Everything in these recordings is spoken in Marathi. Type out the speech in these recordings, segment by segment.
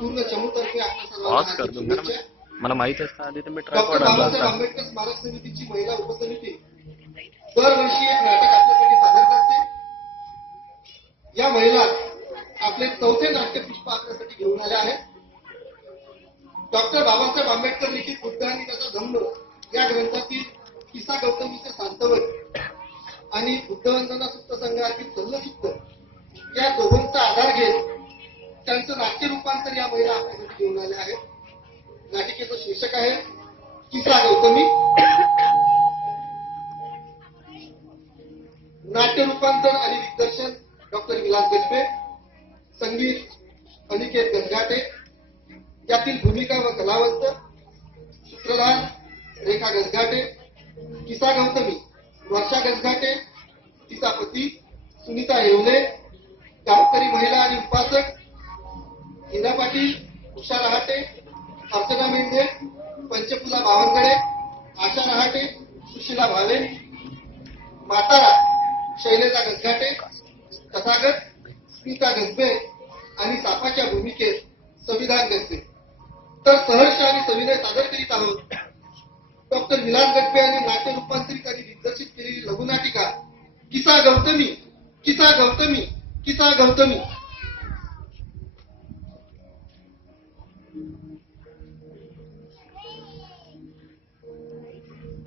पूर्ण चमूतर्फे आपल्या पॉज सर्वांना कर दूंगा ना मला माहित असतं आधी तर मी डॉक्टर ट्रायपॉड बाबासाहेब आणला आंबेडकर स्मारक समितीची महिला उपसमिती दरवर्षी एक नाटक आपल्यासाठी सादर करते. या महिला आपले 4थे नाट्यपुष्प आपल्यासाठी घेऊन आल्या आहेत. डॉक्टर बाबासाहेब आंबेडकर लिखित बुद्ध आणि त्याचा धम्म या ग्रंथातील किसा गौतमीचे सांतवन आणि बुद्धवंदना सुप्त संग्रहातील सल्लचित्त या दोघांचा आधार घेत त्यांचं नाट्य रूपांतर या महिला आपल्यासाठी घेऊन आल्या आहेत. नाटिकेचं शीर्षक आहे किसा गौतमी. नाट्य रूपांतर आणि दिग्दर्शन डॉक्टर विलास गजबे, संगीत अनिकेत गंगाटे, यातील भूमिका व कलावंत सूत्रधार रेखा गजघाटे. किसा गौतमी वर्षा गजघाटे, तिचा पती सुनीता येवले, गावकरी महिला आणि उपासक हिना पाटील, उषा रहाटे, अर्चना मेंढे, पंचफुला बावनगडे, आशा रहाटे, सुशीला भावे, मातारा शैलेजा गजघाटे, तथागत स्मिता गजबे आणि सापाच्या भूमिकेत संविधान गजबे. तर सहर्ष आणि सविनय सादर करीत आहोत डॉक्टर विलास गजबे यांनी नाट्य रूपांतरित आणि दिग्दर्शित केलेली लघुनाटिका किसा गौतमी. किसा गौतमी, किसा गौतमी.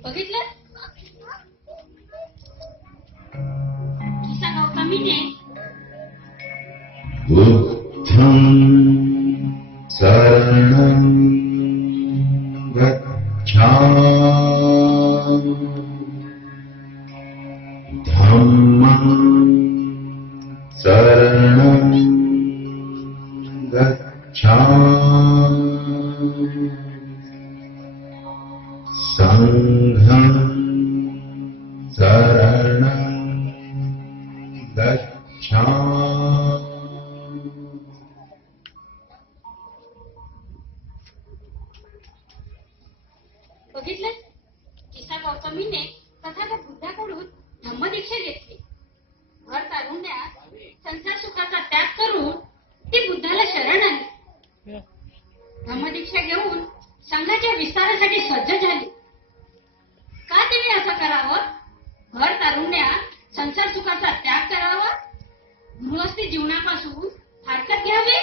बघितलं किसा गौतमीने बुद्धं शरणं गच्छामि धम्मं शरणं गच्छामि संघं शरणं गच्छामि. बघितलं किसा गौतमीने तथागत बुद्धाकडून धम्मदीक्षा घेतली. भर तारुण्यात संसार सुखाचा त्याग करून ती बुद्धाला शरण आली. धम्मदीक्षा घेऊन संघाच्या विस्तारासाठी सज्ज झाली. का तिने असं करावं? भर तारुण्यात संसार सुखाचा त्याग करावा, गृहस्थी जीवनापासून हरकत घ्यावी,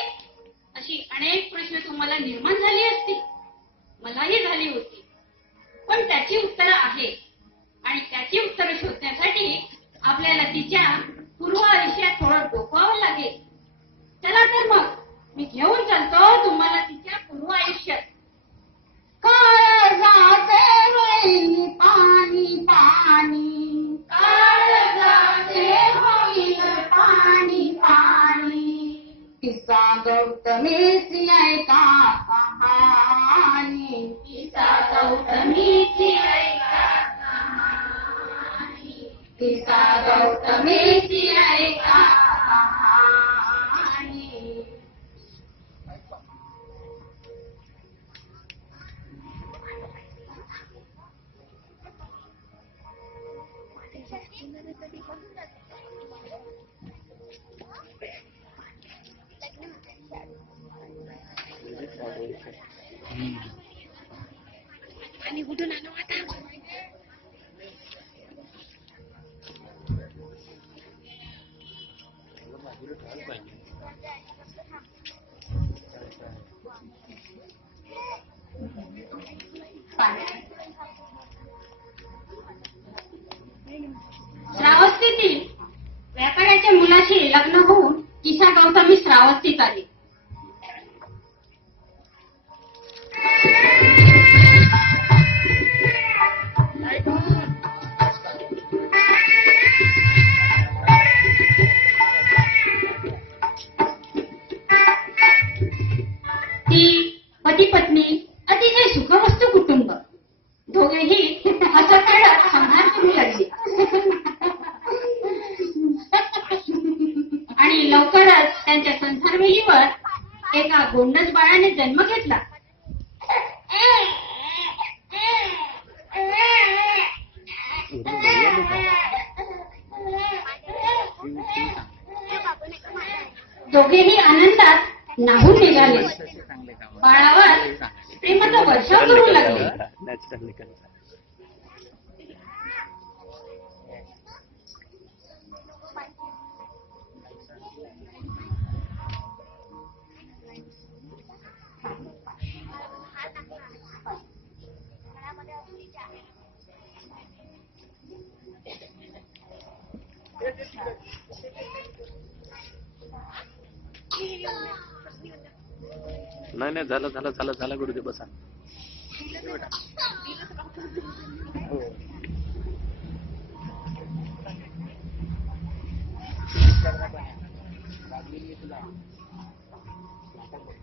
अशी अनेक प्रश्न तुम्हाला निर्माण झाली असती. मलाही झाली होती. पण त्याची उत्तरं आहेत आणि त्याची उत्तरं शोधण्यासाठी आपल्याला तिच्या पूर्व आयुष्यात थोडं डोकावं लागेल. चला तर मग मी घेऊन चालतो तुम्हाला तिच्या पूर्व आयुष्यात. काळजाचे होईल पाणी पाणी, काळजाचे होईल पाणी पाणी, किसा गौतमीची ऐका कहाणी, किसा गौतमीची ऐका कहाणी, किसा गौतमीची ऐका कहाणी. आणि कुठून आलो आता? श्रावस्तीतील व्यापाऱ्याच्या मुलाशी लग्न होऊन किसा गौतमी श्रावस्तीत आली. ती पती पत्नी अतिशय सुखवस्तू कुटुंब, दोघेही हसत खेळत संहार करू लागले. आणि लवकरच त्यांच्या संसारवेलीवर एका गोंडस बाळाने जन्म घेतला. दोघेही आनंदात नाहून निघाले. बाळावर प्रेमाचा वर्षाव करू लागले. नॅचरल नाही नाही झालं झालं झालं झालं गुरुदेव बसा.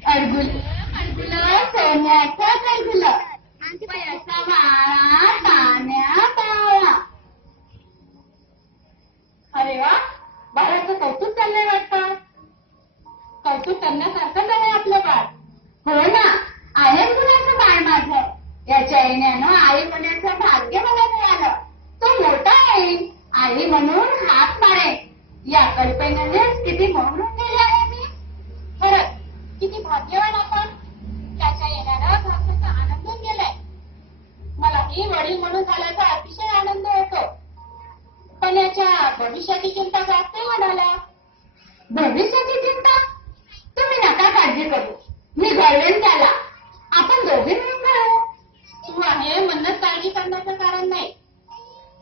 अडगुल अडगुल सोन्याचं अडगुल पैसा वाळा पाण्या पाळा. अरे वा, बाळाचं कौतुक चाललंय वाटतं. कौतुक करण्यासारखंच आहे आपलं बाळ. हो ना, आहे गुणाचं बाळ माझं. याच्या येण्यानं आई होण्याचं भाग्य मला मिळालं. तो मोठा आहे, आई म्हणून हात मारे या कल्पनेनेच किती म्हणून गेले आहे मी. खरंच किती भाग्यवान आपण. त्याच्या येण्यानं भाग्याचा आनंद गेलाय. मलाही वडील म्हणून झाल्याचा अतिशय आनंद होतो. पण याच्या भविष्याची चिंता जास्त म्हणाला. भविष्याची चिंता? तुम्ही नका काळजी करू, मी घडवेन त्याला. आपण दोघे मिळून खेळू. तू आहे म्हणूनच काळजी करण्याचं कारण नाही.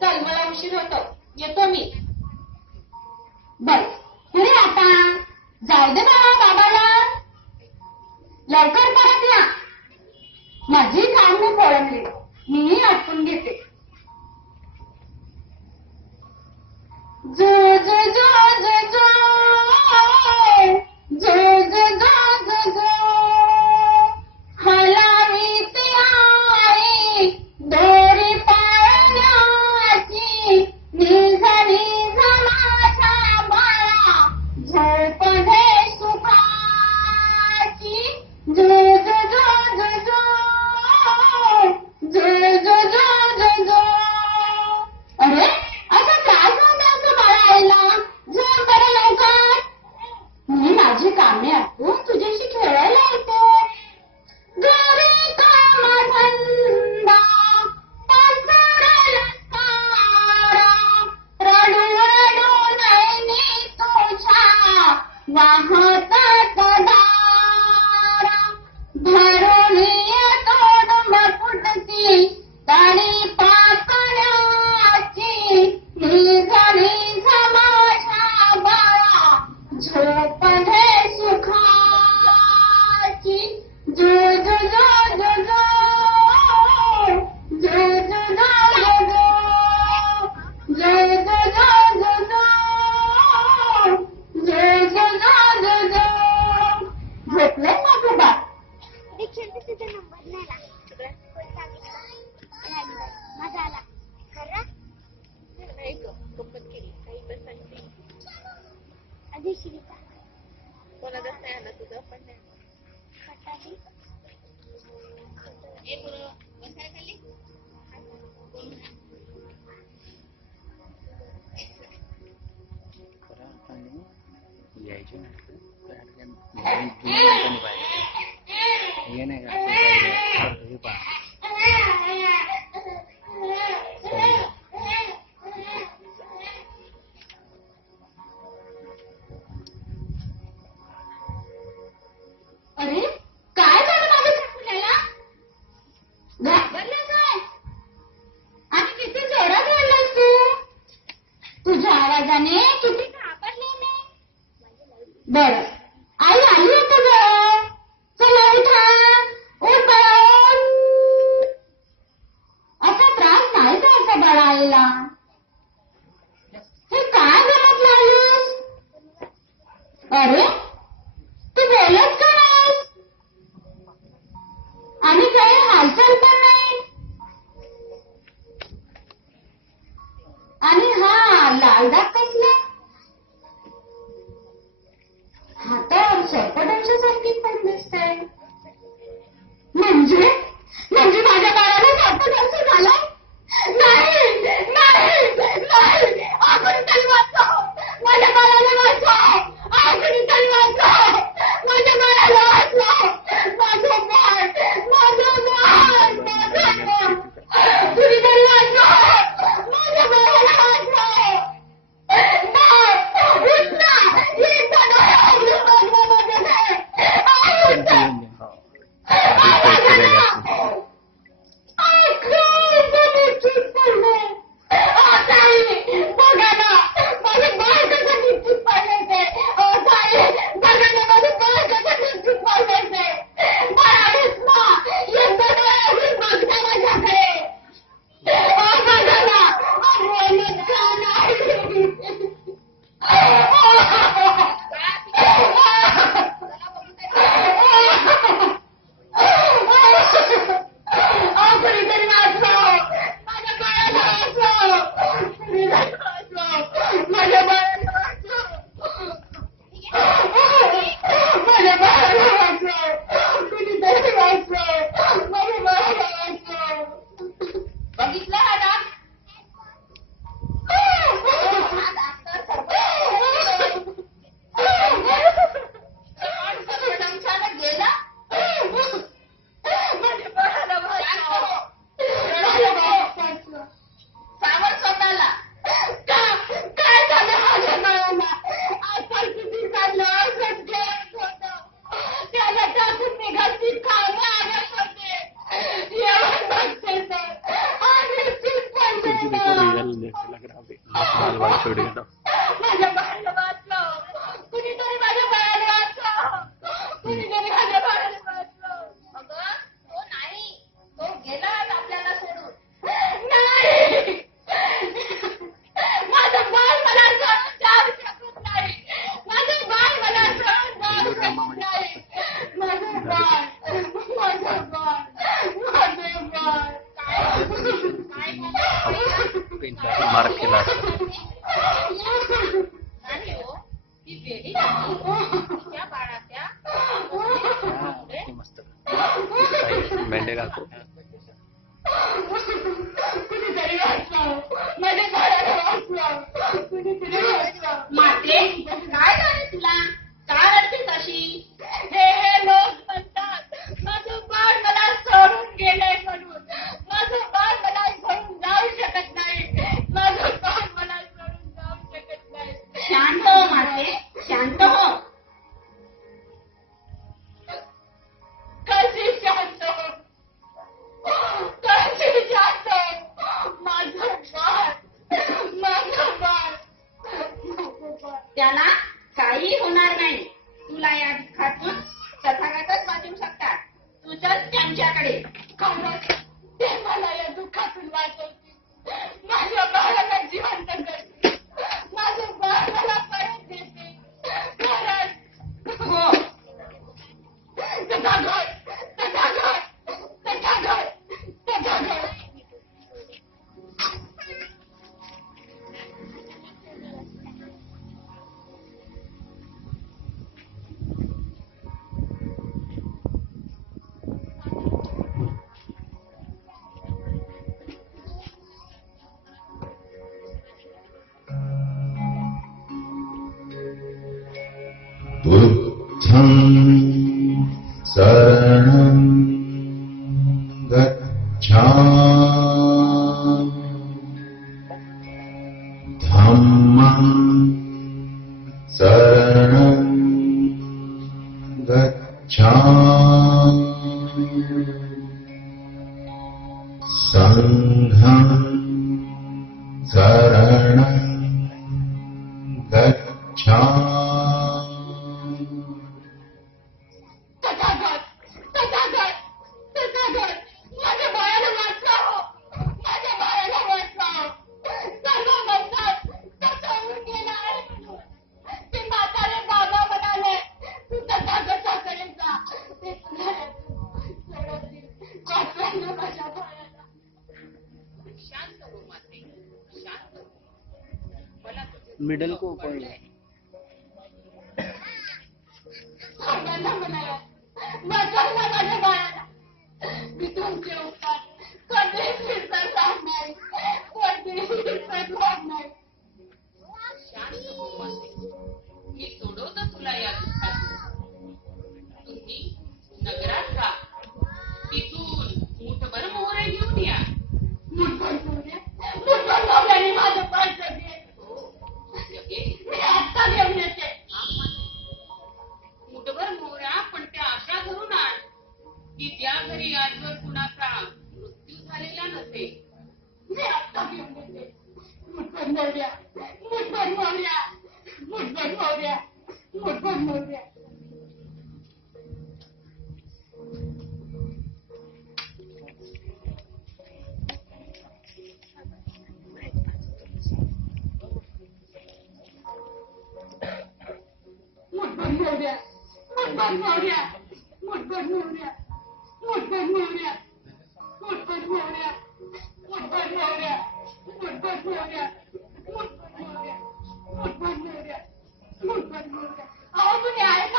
चल, मला उशीर होतो, येतो मी. बस अरे आता जाऊ दे बाबाला. लवकर परत या. माझी कामं खोळंबली, मीही आटपून घेते. जो जो जो जो जो जो जो जो जो जो हलावीत आई दोरी पाळण्याची निझाली माझ्या बाळा झोप घे सुखाची. जो जो जो जो जो जो जो जो जो जो. अरे असं त्रास होता असं बाळायला. झोप बरं लवकर. मी माझी कामे आटपून तुझ्याशी खेळायला येतो. घरी कामधंदा पसरला सारा. रडू रडू नयनी तुझ्या वाहतात धारा. भरून येतो डुंबफुटती तरी पाकण्याची. निघाली माझ्या बाळा झोप घे सुखाची. जो जो जो जो जो जो जो जो जो जो जो जो जो जो जो जो जो जो. झोपलंय माझं बाळ. दीक्षेला तुझा नंबर नेला कोण सांगितलं माझा आला खरं नाही गप्पत केली काही पण सांगते आधी शिविका कोणाचाच नाही आला तुझं पण नाही पटाली एक बसाय खाली कोण यायचे हे नाही का अरे काय झालं माझ्या छकुल्याला? घाबरला काय? आणि किती जोरात रडलास तू. तुझ्या आवाजाने किती घाबरले मी. बरं आई आली होतं जरा. चला उठा घरची कामं आल्यात होते. येऊन बघते तर आणि तूच पडले ना. छोड़ गया माझ्या बाळाला वाचलं. कुणीतरी माझ्या बाळाला वाचलं. कुणीतरी माझ्या बाळाला वाचलं. अगं तो नाही, तो गेला आपल्याला सोडून. नाही, माझं बाळ मला सोडून जाऊ शकत नाही. माझं बाळ मला सोडून जाऊ शकत नाही. माझं बाळ, माझं बाळ, माझं बाळ. काय मार्क केला नाही हो, ती वेडी नाही. त्या बाळाच्या मस्त मेंढे घालतो कुणीतरी वाचलं. माझ्या बाळाला वाचलं. कुणीतरी वाचलं. माते काय झालं तुला? काय रडतेस अशी? हे लोक म्हणतात माझं बाळ मला सोडून गेलंय म्हणून. माझं बाळ मला सोडून जाऊ शकत नाही. माझं बाळ मला सोडून जाऊ शकत नाही. शांत हो माते, शांत हो. कशी शांत हो? कशी शांत हो? माझं बाळ, माझं बाळ, माझं बाळ. त्याला काही होणार नाही. तुला या दुःखातून तथागतच वाचवू शकतात. तू चल त्यांच्याकडे. खरंच ते मला या दुःखातून वाचवतील. माझ्या बाळाला जिवंत करतील. माझं बाळ मला परत देते. खरंच हो. तथागत, तथागत, तथागत, तथागत. बुद्धं शरणं गच्छामि धम्मं शरणं गच्छामि संघं शरणं गच्छामि तथागत, तथागत, तथागत. माझ्या बाळाला वाचव. माझ्या बाळाला वाचव. सर्व म्हणतात तो सोडून गेला आहे म्हणून. ते म्हातारे बाबा म्हणाले तू तथागताकडे जा. ते तुला सोडवतील. वाचवेल ना माझ्या बाळाला. शांत हो माते, शांत हो. मला मिडल को कोई सांगायला म्हणाला वाचव ना माझ्या बाळाला. मी तुमचे उपकार कधीच विसरणार नाही. कधीच विसरणार नाही. शांत हो माते. मी सोडवतो तुला या दुःखातून. तुम्ही नगरात जा. तिथून मुठभर मोहरे घेऊन या. मुठभर मोहरे? मुठभर मोहऱ्याने माझं पाय जगेल. मी आत्ता घेऊन येते. मुठभर मोहऱ्या पण त्या अशा घरून आण की त्या घरी आजवर कुणाचा मृत्यू झालेला नसेल. मी आत्ता घेऊन येते. मुठभर मोहऱ्या, मुठभर मोहऱ्या, मुठभर मोहऱ्या, मुठभर मोहऱ्या. मुठभर मोहऱ्या, मुठभर मोहऱ्या, मुठभर मोहऱ्या, मुठभर मोहऱ्या, मुठभर मोहऱ्या, मुठभर मोहऱ्या, मुठभर मोहऱ्या, मुठभर मोहऱ्या, मुठभर मोहऱ्या, मुठभर मोहऱ्या. अहो तुम्ही आहेत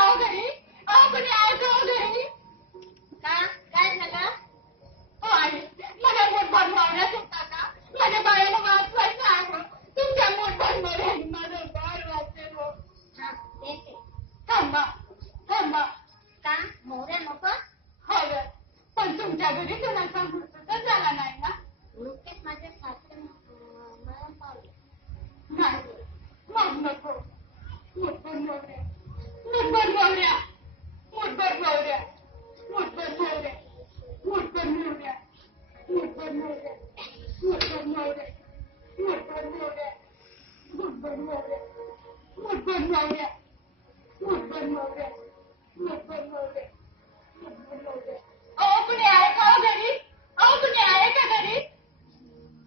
कुणी आहे का हो घरी? कुणी आहे का घरी?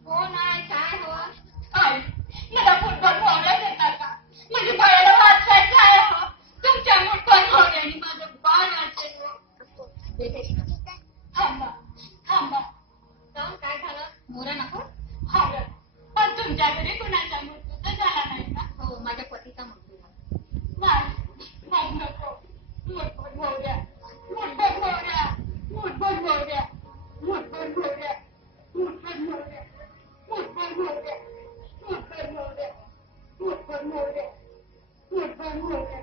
कोण आहे? काय हवं? आई, मला फुटबॉल मोहऱ्या देता का? म्हणजे बाळाला वाचायचं आहे हो. तुमच्या फुटबॉल मोहऱ्याने माझं बाळ वाचेल हो. थांबा थांबा. जाऊन काय झालं? मोरा नको? हा ग. पण तुमच्या घरी कुणाचा मृत्यू तर झाला नाही ना? हो, माझ्या पतीचा मृत्यू झाला. नाही नाही नको. मुठभर मोहऱ्या, मुठभर मोहऱ्या, मुठभर मोहऱ्या, मुठभर मोहऱ्या, मुठभर मोहऱ्या, मुठभर मोहऱ्या, मुठभर मोहऱ्या, मुठभर मोहऱ्या, मुठभर मोहऱ्या,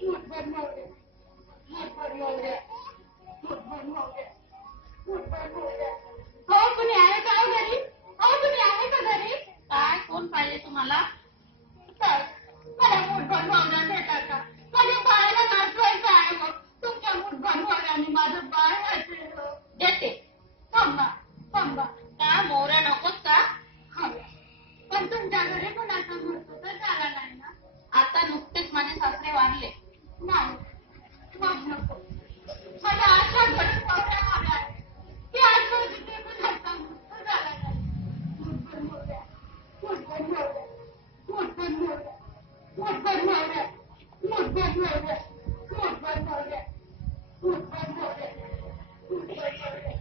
मुठभर मोहऱ्या, मुठभर मोहऱ्या, मुठभर मोहऱ्या, मुठभर मोहऱ्या. हो, कुणी आहे का हो घरी? कुणी आहे का घरी? काय? कोण पाहिजे तुम्हाला? काय? मला मुठभर मोहऱ्या देता का? माझ्या बाळाला नाचवायचं आहे हो. तुमच्या मुठभर मोहऱ्याने माझं बाळ वाचेल हो. देते. थांबा थांबा. का मोरा नकोच का? हा. पण तुमच्या घरी कोणाचा मृत्यू तर झाला नाही ना? आता नुकतेच माझे सासरे वारले. नाही. मग नको. मला अशा घरी मोहऱ्या हव्या आहेत की आजवर तिथे कुणाचा मृत्यू झाला नाही. मुठभर मोहऱ्या, मुठभर मोहऱ्या, मुठभर मोहऱ्या, मुठभर मोहऱ्या, मुठभर मोहऱ्या, मुठभर मोहऱ्या, मुठभर मोहऱ्या,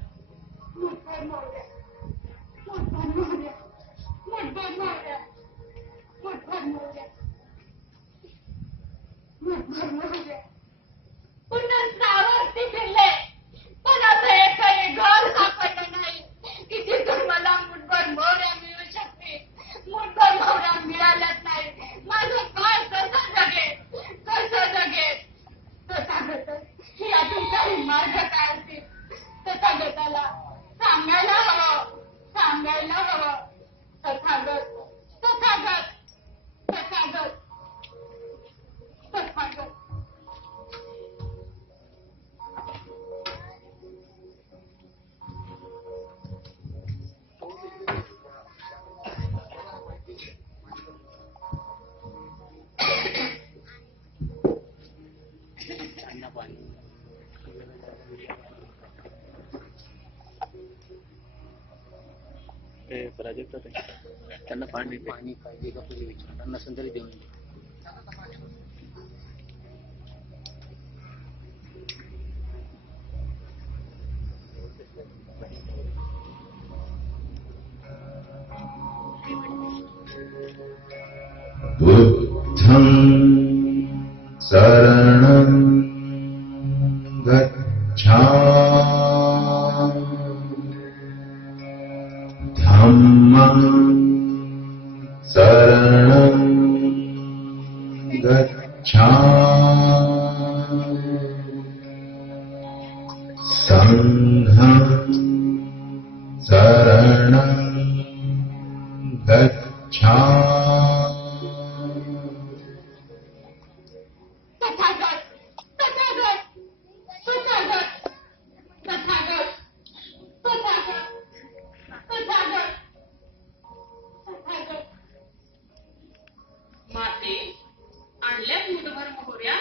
मुठभर मोहऱ्या, मुठभर मोहऱ्या, मुठभर मोहऱ्या, मुठभर मोहऱ्या, मुठभर मोहऱ्या, मुठभर मोहऱ्या. पुन्हा श्रावस्ती फिरले, पण आता एकही घर सापडलं नाही की तिथून मला मुठभर मोहऱ्या मिळू शकते. मुठभर मोहऱ्या मिळाल्याच नाही. माझं काय कसं जगेल? कसं जगेल? तथागत, यातून काही मार्ग काय असतील तथागताला सांगायला हवं, सांगायला हवं. तथागत, तथागत, तथागत, तथागत. त्यांना पाणी प्राजक्त त्यांना पाणी पाहिजे का पहिले विचार त्यांना नसेल तरी देऊन दे. बुद्धं शरणं गच्छामि धम्मं शरणं गच्छामि संघं शरणं गच्छामि तथागत, तथागत, तथागत, तथागत, तथागत, तथागत, तथागत. माते आणल्यात मुठभर मोहऱ्या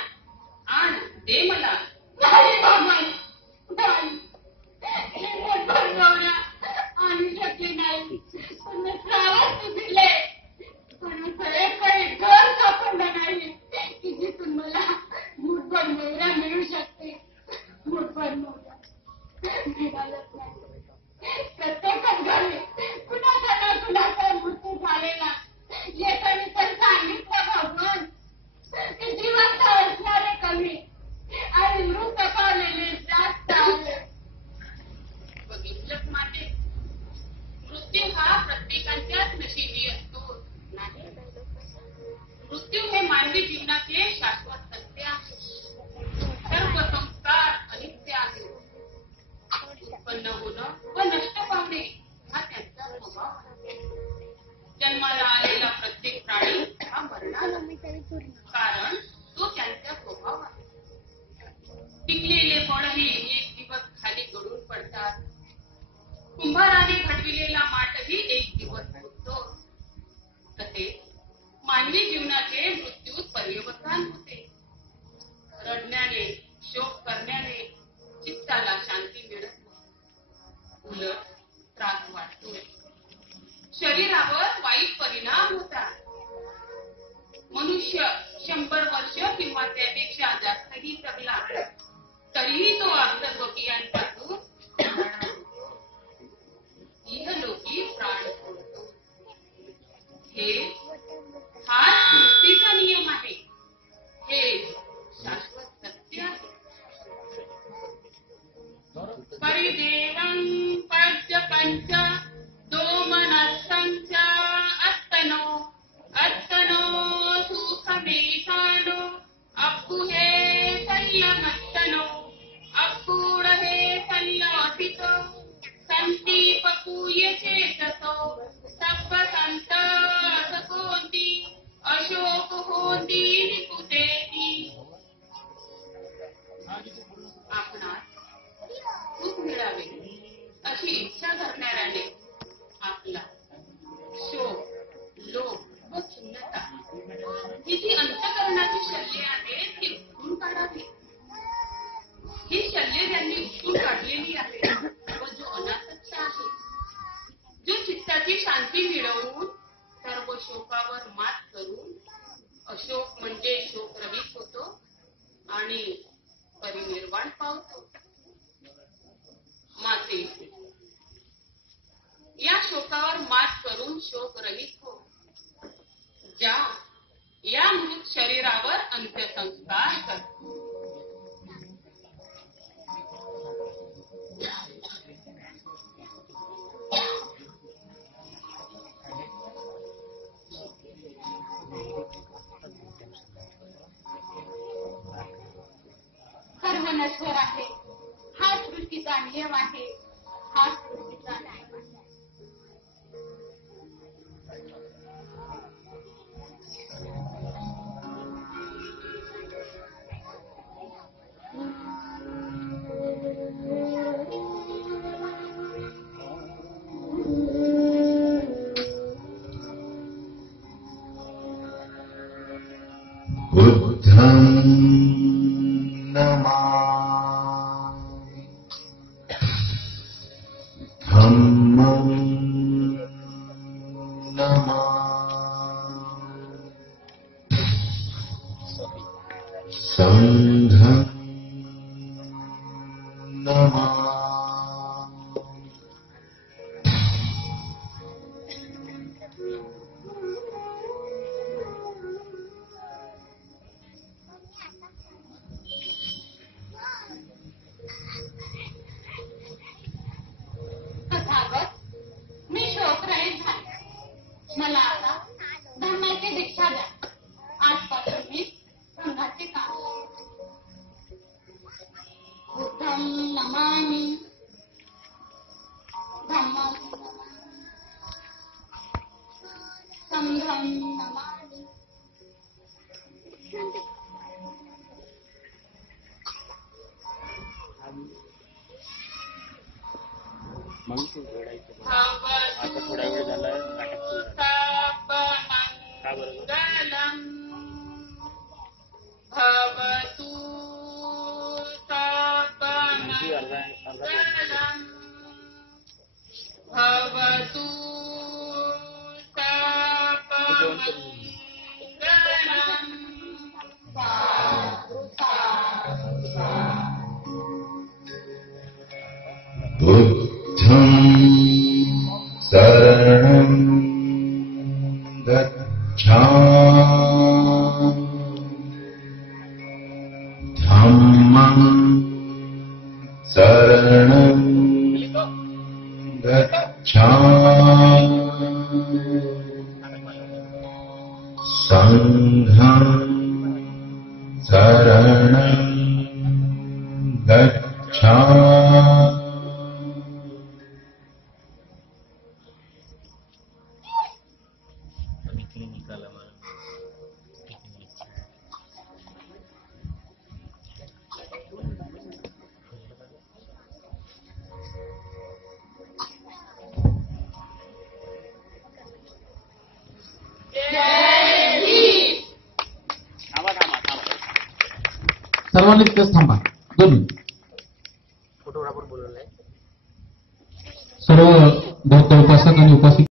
आण दे मला. नाही बाबाई, नाही. हे मुठभर मोहऱ्या आणू शकले नाही. पुन्हा श्रावस्ती फिरले, पण असं एकही घर सापडलं नाही की जिथून मला मुठभर मोहऱ्या मिळू शकते. मुठभर मोहऱ्या मिळालंच नाही. प्रत्येकच घरी कुणाचा ना कुणाचा मृत्यू झालेला. लेखाने तर सांगितलं भगवान की जिवंत असणारे कमी आणि मृत पावलेले जास्त आहे. बघितलंच माते, मृत्यू हा प्रत्येकाच्याच नशिबी असतो. नाही, मृत्यू हे मानवी जीवनातले शाश्वत सत्य आहे. सर्व संस्कार अनित्य आहेत. उत्पन्न होणं व नष्ट पावणे हा त्यांचा स्वभाव आहे. जन्माला आलेला प्रत्येक प्राणी हा मरणार आहे. कारण तो त्यांचा स्वभाव आहे. पिकलेले फळही एक दिवस खाली गळून पडतात. कुंभाराने घडविलेला माठही एक दिवस फुटतो. तसेच मानवी जीवनाचे मृत्यूत पर्यवसान होते. रडण्याने, शोक करण्याने चित्ताला शांती मिळत नाही. उलट त्रास वाढतोय. शरीरावर वाईट परिणाम होतात. मनुष्य 100 वर्ष किंवा त्यापेक्षा जास्तही जगला तरीही तो आप्तस्वकीयांपासून इहलोकी प्राण सोडतो. हा सृष्टीचा नियम आहे. हे शाश्वत सत्य आहे. परिदेवं पद्य पंच दोमनस्संच अत्तनो सुखमेकानो अप्पुहे सल्लमत्तनो अप्पूढहे सल्लासितो संतीपपूय चेतसो सप्पसंत सकोंती अशोक होती निपुतेती. आपणास सुख मिळावे अशी इच्छा धरणाऱ्याने आपला शोक, लोभ व खिन्नता ही जी अंतःकरणाची शल्ये आहेत ती उठून काढावी. ही शल्ये ज्यांनी उठून काढलेली आहे व जो अनासक्त आहे, जो चित्ताची शांती मिळवून सर्व शोकावर मात करून अशोक म्हणजे शोकरहित होतो आणि परिनिर्वाण पावतो. माते, या शोकावर मात करून शोकरहित हो. ज्या या मृत शरीरावर अंत्यसंस्कार कर. सर्व नश्वर आहे. हा सृष्टीचा नियम आहे. हा सृष्टीचा न्याय आहे. बुद्धं नमामि धम्मं नमामि संघं नमामि. तथागत, मी शोकरहित झाले. मला आता धर्माची दीक्षा द्या. आजपासून मी संघाचे काम. बुद्धं नमामि धम्मं नमामि संघं नमामि. मग तू घडायचं. आता थोडा वेळ झाला नाटक सुरू झालं. का बरं? भवतु आणखी अर्धा सापमंगलम् भवतु सापमंगलम्. बुद्धं शरणं गच्छामि धम्मं शरणं गच्छामि संघं शरणं गच्छामि. निकाला मला. जय सर्वांनी तिथेच थांबा 2 मिनिट. फोटोग्राफर बोलवलाय. सर्व भक्त उपासक आणि उपासिका